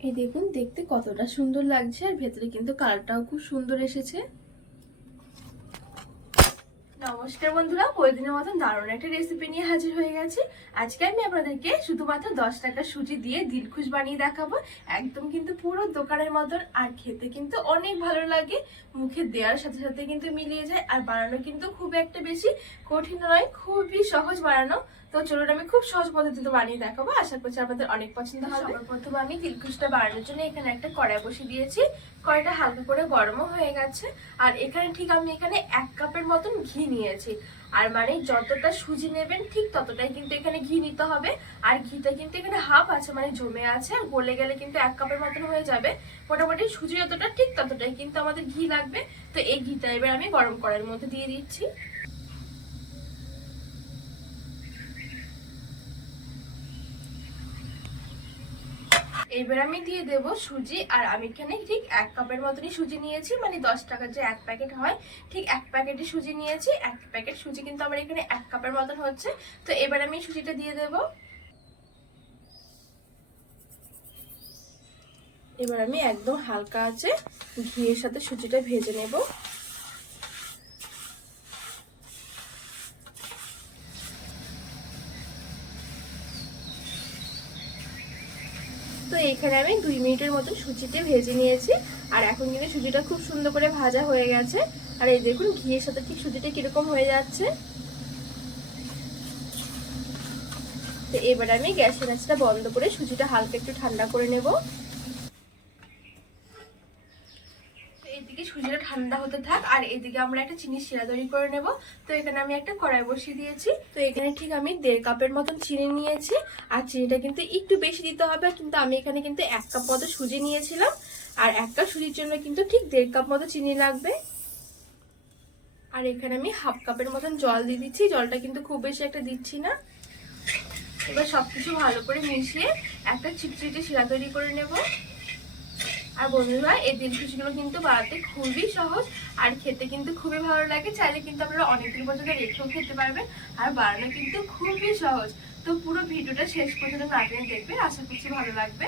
এই দেখুন দেখতে কতটা সুন্দর লাগছে আর ভেতরে কিন্তু কালারটাও খুব সুন্দর এসেছে। নমস্কার বন্ধুরা প্রতিদিনের মতন দারুণ একটা রেসিপি নিয়ে হাজির হয়ে গেছি। আজকে আমি আপনাদেরকে শুধুমাত্র দশ টাকা সুজি দিয়ে দিলখুশ বানিয়ে দেখাবো। একদম কিন্তু পুরো দোকানের মতন, আর খেতে কিন্তু অনেক ভালো লাগে। মুখে দেওয়ার সাথে সাথে কিন্তু মিলিয়ে যায়, আর বানানো কিন্তু খুব একটা বেশি কঠিন নয়, খুবই সহজ বানানো। তো চলুন আমি খুব সহজ পদ্ধতিতে বানিয়ে দেখাবো। আশা করছি আপনাদের অনেক পছন্দ হবে। প্রথমে আমি দিলখুশটা বানানোর জন্য এখানে একটা কড়াই বসিয়ে দিয়েছি। কড়াইটা হালকা করে গরমও হয়ে গেছে। আর এখানে ঠিক আমি এখানে এক কাপের মতন ঘি নিয়েছি। আর মানে যতটা সুজি নেবেন ঠিক ততটাই কিন্তু এখানে ঘি নিতে হবে। আর ঘিটা কিন্তু এখানে হাফ আছে মানে জমে আছে। আর গলে গেলে কিন্তু এক কাপের মতন হয়ে যাবে। মোটামুটি সুজি যতটা ঠিক ততটাই কিন্তু আমাদের ঘি লাগবে। তো এই ঘিটা এবার আমি গরম করার মধ্যে দিয়ে দিচ্ছি। এবার আমি দিয়ে দেব সুজি, আর আমি এখানে ঠিক এক কাপের মতনই সুজি নিয়েছি মানে দশ টাকার যে এক প্যাকেট হয়, ঠিক এক প্যাকেটই সুজি নিয়েছি, এক প্যাকেট সুজি কিন্তু আমার এখানে এক কাপের মতন হচ্ছে। তো এবার আমি সুজিটা দিয়ে দেব। এবার আমি একদম হালকা আছে ঘিয়ের সাথে সুজিটা ভেজে নেব। এখানে আমি দুই মিনিটের মতো সুজিতে ভেজে নিয়েছি। আর এখন কিন্তু সুজিটা খুব সুন্দর করে ভাজা হয়ে গেছে। আর এই দেখুন, ঘিয়ের সাথে ঠিক সুজিটা কীরকম হয়ে যাচ্ছে। তো এবার আমি গ্যাসের আঁচটা বন্ধ করে সুজিটা হালকা একটু ঠান্ডা করে নেব। এদিকে সুজিটা ঠান্ডা হতে থাক, আর এদিকে আমরা একটা চিনি শিরা তৈরি করে নেব। তো এখানে আমি একটা কড়াই বসিয়ে দিয়েছি। তো এখানে ঠিক আমি দেড় কাপের মতন চিনি নিয়েছি, আর চিনিটা কিন্তু একটু বেশি দিতে হবে, কিন্তু আমি এখানে কিন্তু এক কাপ মতো সুজি নিয়েছিলাম। আর এক কাপ সুজির জন্য কিন্তু ঠিক দেড় কাপ মতো চিনি লাগবে। আর এখানে আমি হাফ কাপের মতন জল দিয়ে দিচ্ছি, জলটা কিন্তু খুব বেশি একটা দিচ্ছি না। এবার সবকিছু ভালো করে মিশিয়ে একটা চিটচিটে শিরা তৈরি করে নেব। আর বন্ধুরা, এই দিলখুশিগুলো কিন্তু বানাতে খুবই সহজ আর খেতে কিন্তু খুবই ভালো লাগে। চাইলে কিন্তু আপনারা অনেকদিন পর্যন্ত রেখেও খেতে পারবেন আর বানানো কিন্তু খুবই সহজ। তো পুরো ভিডিওটা শেষ পর্যন্ত নাটিয়ে দেখবেন, আশা করছি ভালো লাগবে।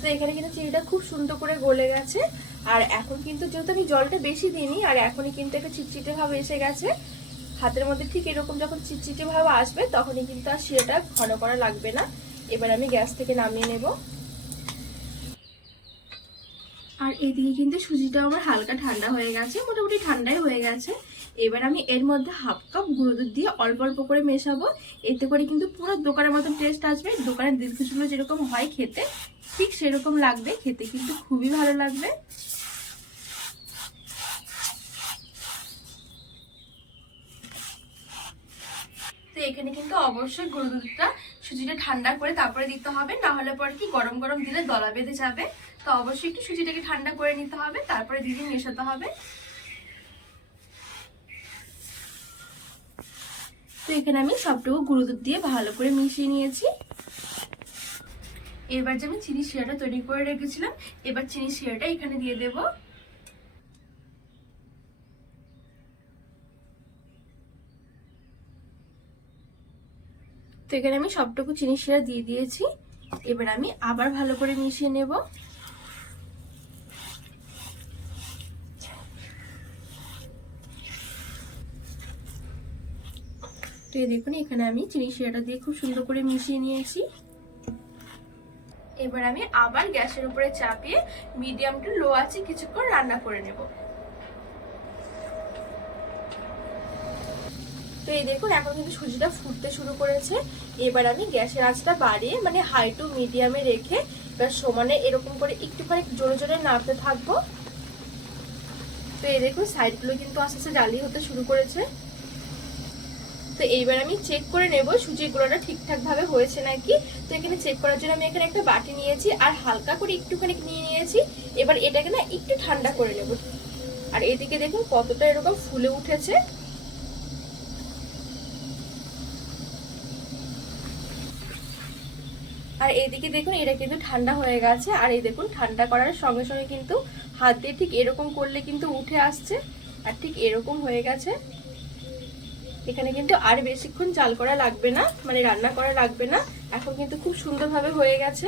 তো এখানে কিন্তু চিনিটা খুব সুন্দর করে গলে গেছে। আর এখন কিন্তু যেহেতু আমি জলটা বেশি দিইনি, আর এখনই কিন্তু একটা চিটচিটে ভাব এসে গেছে, হাতের মধ্যে ঠিক এরকম যখন চিটচিটে ভাব আসবে, তখনই কিন্তু আর শিরাটা ঘন করা লাগবে না। এবার আমি গ্যাস থেকে নামিয়ে নেব। আর এদিকে কিন্তু সুজিটা আমার হালকা ঠান্ডা হয়ে গেছে, মোটামুটি ঠান্ডাই হয়ে গেছে। এবার আমি এর মধ্যে হাফ কাপ গুঁড়ো দুধ দিয়ে অল্প অল্প করে মেশাবো। এতে করে কিন্তু পুরো দোকানের মতন টেস্ট আসবে। দোকানের দীর্ঘচুলো যেরকম হয় খেতে, ঠিক সেরকম লাগবে। খেতে কিন্তু খুবই ভালো লাগবে। এখানে কিন্তু অবশ্যই গুঁড়ো দুধটা সুজিটা ঠান্ডা করে তারপরে দিতে হবে। না হলে পরে কি গরম গরম দিলে দলা বেঁধে যাবে। তো অবশ্যই একটু সুজিটাকে ঠান্ডা করে নিতে হবে, তারপরে দিদি মেশাতে হবে। তো এখানে আমি সবটুকু গুঁড়ো দুধ দিয়ে ভালো করে মিশিয়ে নিয়েছি। এবার যে আমি চিনি শিরাটা তৈরি করে রেখেছিলাম, এবার চিনি শিরাটা এখানে দিয়ে দেবো। তো এখানে আমি সবটুকু চিনি শিরা দিয়ে দিয়েছি। এবার আমি আবার ভালো করে মিশিয়ে নেব। তো দেখুন, এখানে আমি চিনি শিরাটা দিয়ে খুব সুন্দর করে মিশিয়ে নিয়েছি। এবার আমি আবার গ্যাসের উপরে চাপিয়ে মিডিয়াম টু লো আছে কিছুক্ষণ রান্না করে নেব। তো এই দেখুন, এখন কিন্তু সুজিটা ফুটতে শুরু করেছে। এবার আমি গ্যাসের আঁচটা বাড়িয়ে মানে হাই টু মিডিয়ামে রেখে এবার সমানে এরকম করে একটুখানি জোরে জোরে নাড়তে থাকব। তো এই দেখুন, সাইডগুলো কিন্তু আস্তে আস্তে জালি হতে শুরু করেছে। তো এইবার আমি চেক করে নেব সুজির গুঁড়োটা ঠিকঠাক ভাবে হয়েছে নাকি। তো এখানে চেক করার জন্য আমি এখানে একটা বাটি নিয়েছি আর হালকা করে একটুখানি নিয়ে নিয়েছি। এবার এটাকে না একটু ঠান্ডা করে নেব। আর এদিকে দেখুন কতটা এরকম ফুলে উঠেছে। আর এইদিকে দেখুন, এটা কিন্তু ঠান্ডা হয়ে গেছে। আর এই দেখুন, ঠান্ডা করার সঙ্গে সঙ্গে কিন্তু হাত দিয়ে ঠিক এরকম করলে কিন্তু উঠে আসছে। আর ঠিক এরকম হয়ে গেছে। এখানে কিন্তু আর বেশিক্ষণ চাল করা লাগবে না মানে রান্না করা লাগবে না। এখন কিন্তু খুব সুন্দরভাবে হয়ে গেছে।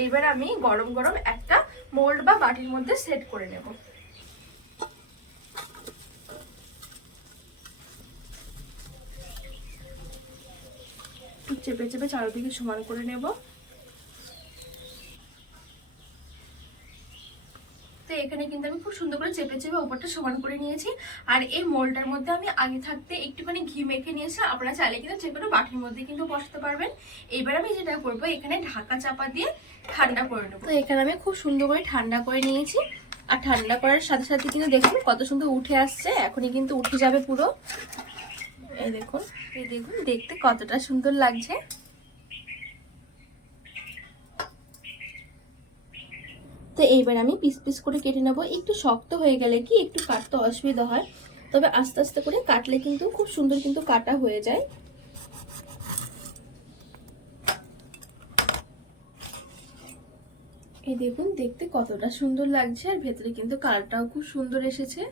এইবার আমি গরম গরম একটা মোল্ড বা বাটির মধ্যে সেট করে নেব। একটু চেপে চেপে চারোদিকে সমান করে নেব। তো এখানে কিন্তু আমি খুব সুন্দর করে চেপে চেপে ওপরটা সমান করে নিয়েছি। আর এই মোলটার মধ্যে আমি আগে থাকতে একটুখানি ঘি মেখে নিয়েছি, আপনারা চাইলে কিন্তু যে কোনো বাটির মধ্যে কিন্তু বসাতে পারবেন। এবার আমি যেটা করব, এখানে ঢাকা চাপা দিয়ে ঠান্ডা করে নেব। তো এখানে আমি খুব সুন্দর করে ঠান্ডা করে নিয়েছি। আর ঠান্ডা করার সাথে সাথে কিন্তু দেখুন কত সুন্দর উঠে আসছে, এখনই কিন্তু উঠে যাবে পুরো। এই দেখুন এই দেখুন, দেখতে কতটা সুন্দর লাগছে। তো এইবার আমি পিস পিস করে কেটে নেব। একটু শক্ত হয়ে গেলে কি একটু কাটতে অসুবিধা হয়। তবে আস্তে আস্তে করে কাটলে কিন্তু খুব সুন্দর কিন্তু কাটা হয়ে যায়। এই দেখুন, দেখতে কতটা সুন্দর লাগছে। আর ভেতরে কিন্তু কালারটাও খুব সুন্দর এসেছে।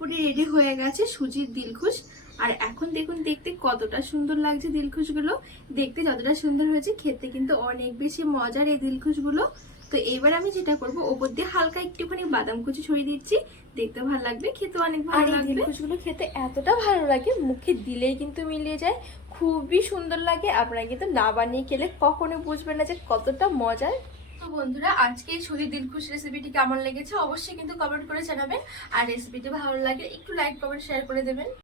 পুরোপুরি রেডি হয়ে গেছে সুজির দিলখুশ। আর এখন দেখুন দেখতে কতটা সুন্দর লাগছে দিলখুশগুলো। দেখতে যতটা সুন্দর হয়েছে খেতে কিন্তু অনেক বেশি মজার এই দিলখুশগুলো। তো এবার আমি যেটা করব ওপর দিয়ে হালকা একটুখানি বাদাম কুচি ছড়িয়ে দিচ্ছি। দেখতে ভালো লাগবে খেতে অনেক ভালো লাগবে। দিলখুশগুলো খেতে এতটা ভালো লাগে মুখে দিলেই কিন্তু মিলিয়ে যায়। খুবই সুন্দর লাগে আপনারা কিন্তু না বানিয়ে খেলে কখনো বুঝবেন না যে কতটা মজার তো বন্ধুরা, আজকে এই শহীদ দিলখুশ রেসিপিটি কেমন লেগেছে অবশ্যই কিন্তু কমেন্ট করে জানাবেন। আর রেসিপিটি ভালো লাগে একটু লাইক কমেন্ট শেয়ার করে দেবেন।